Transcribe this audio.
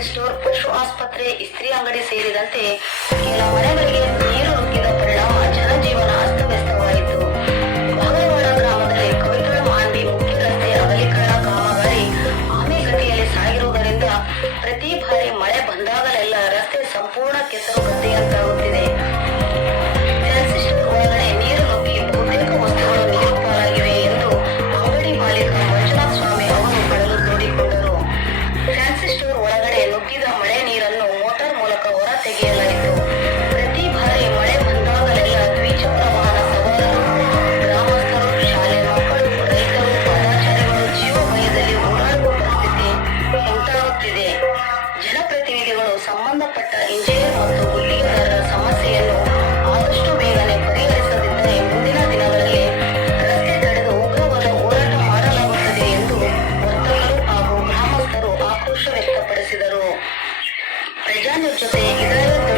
Medical store ಪಶು ಆಸ್ಪತ್ರೆ ಇಸ್ತ್ರಿ ಅಂಗಡಿ ಸೇರಿದಂತೆ ಕೆಲ ಮನೆಗಳಿಗೆ ನೀರು ನುಗ್ಗಿದ ಪರಿಣಾಮ ಜನಜೀವನ ಅಸ್ತವ್ಯಸ್ತವಾಯಿತು ಬಾಗಲವಾಡ ಗ್ರಾಮದಲ್ಲಿ ಕವಿತಳ ಮಾಂಡಿ ಮುಖ್ಯ ರಸ್ತೆ ಅಗಲೀಕರಣ ಕಾಮಗಾರಿ ಆಮೆಗತಿಯಲ್ಲಿ ಸಾಗಿರುವುದರಿಂದ ಪ್ರತಿ ಬಾರಿ ಮಳೆ ಬಂದಾಗಲೆಲ್ಲ ರಸ್ತೆ ಸಂಪೂರ್ಣ ಕೆಸರು ನುಗ್ಗಿದ ಮಳೆ ನೀರನ್ನು ಮೋಟಾರ್ ಮೂಲಕ ಹೊರ ತೆಗೆಯಲಾಯಿತು ಪ್ರತಿ ಬಾರಿ ಮಳೆ ಬಂದಾಗಲೆಲ್ಲ ದ್ವಿಚಕ್ರ ವಾಹನ ಸವಾರರು, ಗ್ರಾಮಸ್ಥರು, ಶಾಲೆ ಮಕ್ಕಳು, ರೈತರು, ಪಾದಾಚಾರಿಗಳು ಜೀವ ಭಯದಲ್ಲಿ ಓಡಾಡುವ ಪರಿಸ್ಥಿತಿ ಉಂಟಾಗುತ್ತಿದೆ. ಜನಪ್ರತಿನಿಧಿಗಳು ಸಂಬಂಧಪಟ್ಟ ಇಂಜಿನಿಯರ್ ಮತ್ತು 哎，咱就坐在这儿。